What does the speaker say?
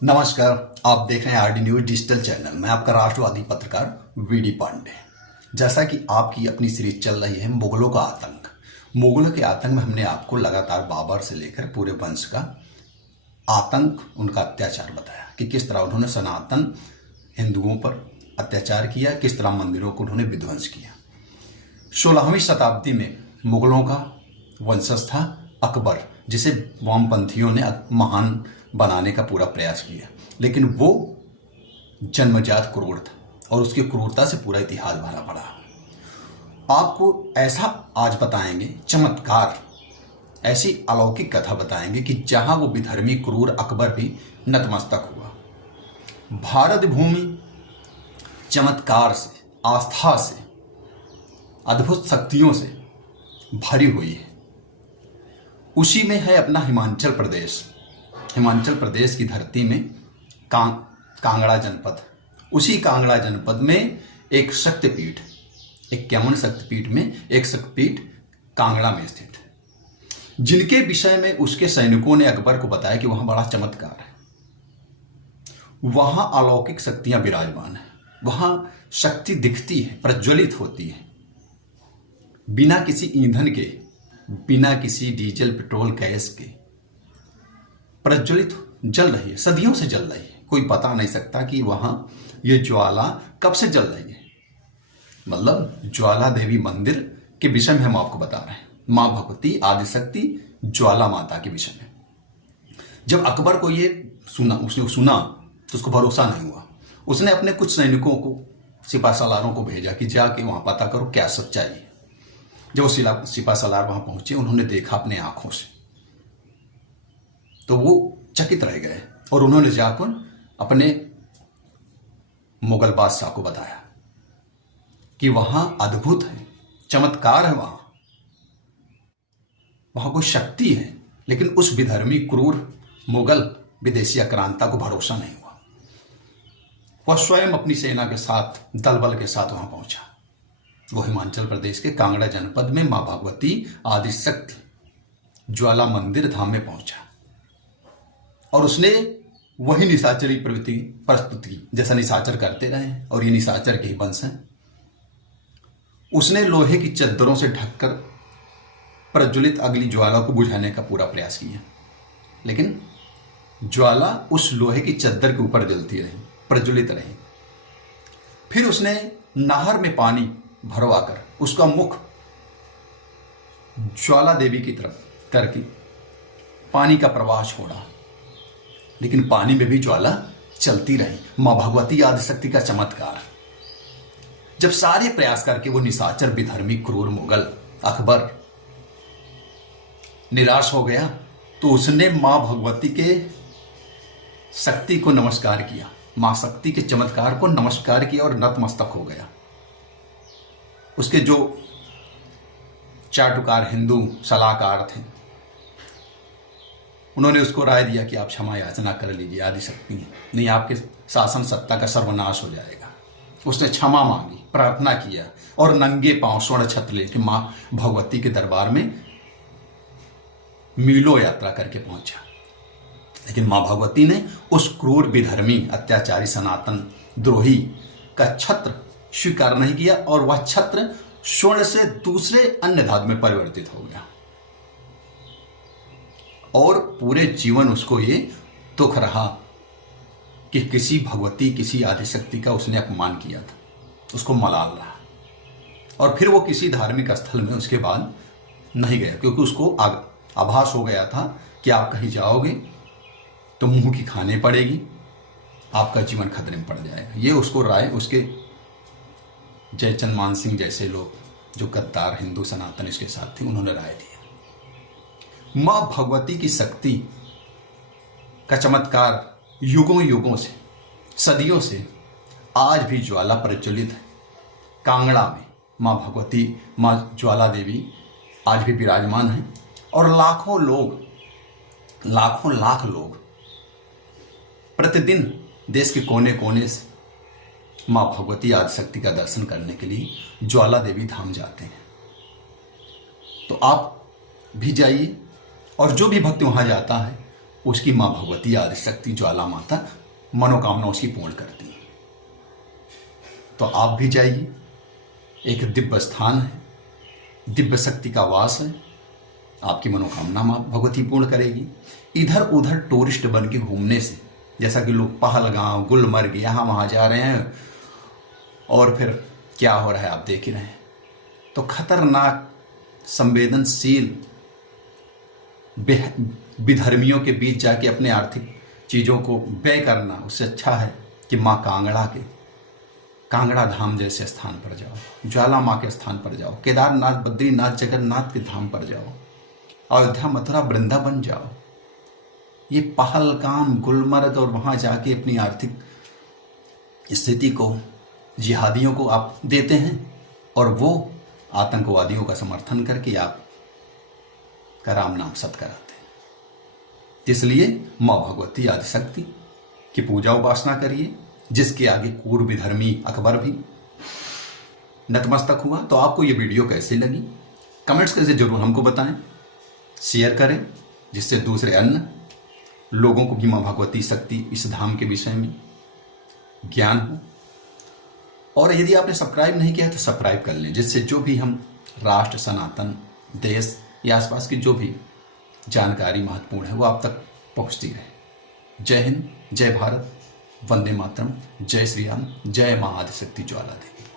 नमस्कार। आप देख रहे हैं आरडी न्यूज डिजिटल चैनल। मैं आपका राष्ट्रवादी पत्रकार वीडी पांडे। जैसा कि आपकी अपनी सीरीज चल रही है मुगलों का आतंक। मुगलों के आतंक में हमने आपको लगातार बाबर से लेकर पूरे वंश का आतंक, उनका अत्याचार बताया कि किस तरह उन्होंने सनातन हिंदुओं पर अत्याचार किया, किस तरह मंदिरों को उन्होंने विध्वंस किया। 16वीं शताब्दी में मुगलों का वंशज था अकबर, जिसे वामपंथियों ने महान बनाने का पूरा प्रयास किया, लेकिन वो जन्मजात क्रूर था और उसकी क्रूरता से पूरा इतिहास भरा पड़ा। आपको ऐसा आज बताएंगे चमत्कार, ऐसी अलौकिक कथा बताएंगे कि जहां वो विधर्मी क्रूर अकबर भी नतमस्तक हुआ। भारत भूमि चमत्कार से, आस्था से, अद्भुत शक्तियों से भरी हुई है। उसी में है अपना हिमाचल प्रदेश। हिमाचल प्रदेश की धरती में कांगड़ा जनपद, उसी कांगड़ा जनपद में एक शक्तिपीठ, एक कैमन शक्तिपीठ में एक शक्तिपीठ कांगड़ा में स्थित है, जिनके विषय में उसके सैनिकों ने अकबर को बताया कि वहां बड़ा चमत्कार है, वहां अलौकिक शक्तियां विराजमान है, वहां शक्ति दिखती है, प्रज्वलित होती है, बिना किसी ईंधन के, बिना किसी डीजल पेट्रोल गैस के प्रज्वलित जल रही है, सदियों से जल रही है। कोई बता नहीं सकता कि वहां ये ज्वाला कब से जल रही है। मतलब ज्वाला देवी मंदिर के विषय में हम आपको बता रहे हैं, मां भगवती आदिशक्ति ज्वाला माता के विषय में। जब अकबर को ये उसने सुना तो उसको भरोसा नहीं हुआ। उसने अपने कुछ सैनिकों को, सिपा सलारों को भेजा कि जाके वहां पता करो क्या सच्चाई है। जब वो सिपा सलार वहां पहुंचे, उन्होंने देखा अपने आंखों से, तो वो चकित रह गए और उन्होंने जाकर अपने मुगल बादशाह को बताया कि वहां अद्भुत है, चमत्कार है, वहां कोई शक्ति है। लेकिन उस विधर्मी क्रूर मुगल विदेशी आक्रांता को भरोसा नहीं हुआ। वह स्वयं अपनी सेना के साथ, दल बल के साथ वहां पहुंचा। वो हिमाचल प्रदेश के कांगड़ा जनपद में मां भगवती आदिशक्ति ज्वाला मंदिर धाम में पहुंचा और उसने वही निशाचरी प्रवृत्ति प्रस्तुत की, जैसा निशाचर करते रहे और ये निशाचर के ही वंश हैं। उसने लोहे की चद्दरों से ढककर प्रज्वलित अगली ज्वाला को बुझाने का पूरा प्रयास किया, लेकिन ज्वाला उस लोहे की चद्दर के ऊपर जलती रही, प्रज्वलित रही। फिर उसने नहर में पानी भरवाकर उसका मुख ज्वाला देवी की तरफ करके पानी का प्रवाह छोड़ा, लेकिन पानी में भी ज्वाला चलती रही। मां भगवती आदिशक्ति का चमत्कार। जब सारे प्रयास करके वो निशाचर विधर्मी क्रूर मुगल अकबर निराश हो गया, तो उसने मां भगवती के शक्ति को नमस्कार किया, मां शक्ति के चमत्कार को नमस्कार किया और नतमस्तक हो गया। उसके जो चाटुकार हिंदू सलाहकार थे, उन्होंने उसको राय दिया कि आप क्षमा याचना कर लीजिए, आदिशक्ति नहीं, आपके शासन सत्ता का सर्वनाश हो जाएगा। उसने क्षमा मांगी, प्रार्थना किया और नंगे पांव स्वर्ण छत्र लेकर मां भगवती के दरबार में मीलों यात्रा करके पहुंचा। लेकिन मां भगवती ने उस क्रूर विधर्मी अत्याचारी सनातन द्रोही का छत्र स्वीकार नहीं किया और वह छत्र स्वर्ण से दूसरे अन्य धातु में परिवर्तित हो गया और पूरे जीवन उसको ये दुख रहा कि किसी भगवती, किसी आदिशक्ति का उसने अपमान किया था, उसको मलाल रहा। और फिर वो किसी धार्मिक स्थल में उसके बाद नहीं गया, क्योंकि उसको आभास हो गया था कि आप कहीं जाओगे तो मुंह की खाने पड़ेगी, आपका जीवन खतरे में पड़ जाएगा। ये उसको राय उसके जयचंद मान सिंह जैसे लोग जो गद्दार हिंदू सनातन इसके साथ थे, उन्होंने राय दिया। मां भगवती की शक्ति का चमत्कार युगों युगों से, सदियों से आज भी ज्वाला प्रज्वलित है। कांगड़ा में मां भगवती, मां ज्वाला देवी आज भी विराजमान है और लाखों लोग, लाखों लाख लोग प्रतिदिन देश के कोने कोने से मां भगवती आदिशक्ति का दर्शन करने के लिए ज्वाला देवी धाम जाते हैं। तो आप भी जाइए और जो भी भक्त वहां जाता है उसकी माँ भगवती आदिशक्ति ज्वाला माता मनोकामना उसकी पूर्ण करती है। तो आप भी जाइए, एक दिव्य स्थान है, दिव्य शक्ति का वास है, आपकी मनोकामना माँ भगवती पूर्ण करेगी। इधर उधर टूरिस्ट बन के घूमने से, जैसा कि लोग पहलगांव, गुलमर्ग यहाँ वहाँ जा रहे हैं और फिर क्या हो रहा है आप देख ही रहे हैं। तो खतरनाक, संवेदनशील विधर्मियों के बीच जाके अपने आर्थिक चीज़ों को व्यय करना, उससे अच्छा है कि माँ कांगड़ा धाम जैसे स्थान पर जाओ, ज्वाला माँ के स्थान पर जाओ, केदारनाथ, बद्रीनाथ, जगन्नाथ के धाम पर जाओ, अयोध्या, मथुरा, वृंदावन जाओ। ये पहलगाम, गुलमर्ग और वहाँ जाके अपनी आर्थिक स्थिति को जिहादियों को आप देते हैं और वो आतंकवादियों का समर्थन करके आप का राम नाम सत कराते हैं। इसलिए माँ भगवती आदिशक्ति की पूजा उपासना करिए, जिसके आगे पूर्व विधर्मी अकबर भी नतमस्तक हुआ। तो आपको ये वीडियो कैसी लगी कमेंट्स करके जरूर हमको बताएं, शेयर करें, जिससे दूसरे अन्य लोगों को भी माँ भगवती शक्ति इस धाम के विषय में ज्ञान हो। और यदि आपने सब्सक्राइब नहीं किया है तो सब्सक्राइब कर लें, जिससे जो भी हम राष्ट्र, सनातन, देश या आसपास की जो भी जानकारी महत्वपूर्ण है वो आप तक पहुंचती रहे। जय हिंद, जय भारत, वंदे मातरम, जय श्री राम, जय माँ आदिशक्ति ज्वाला देवी।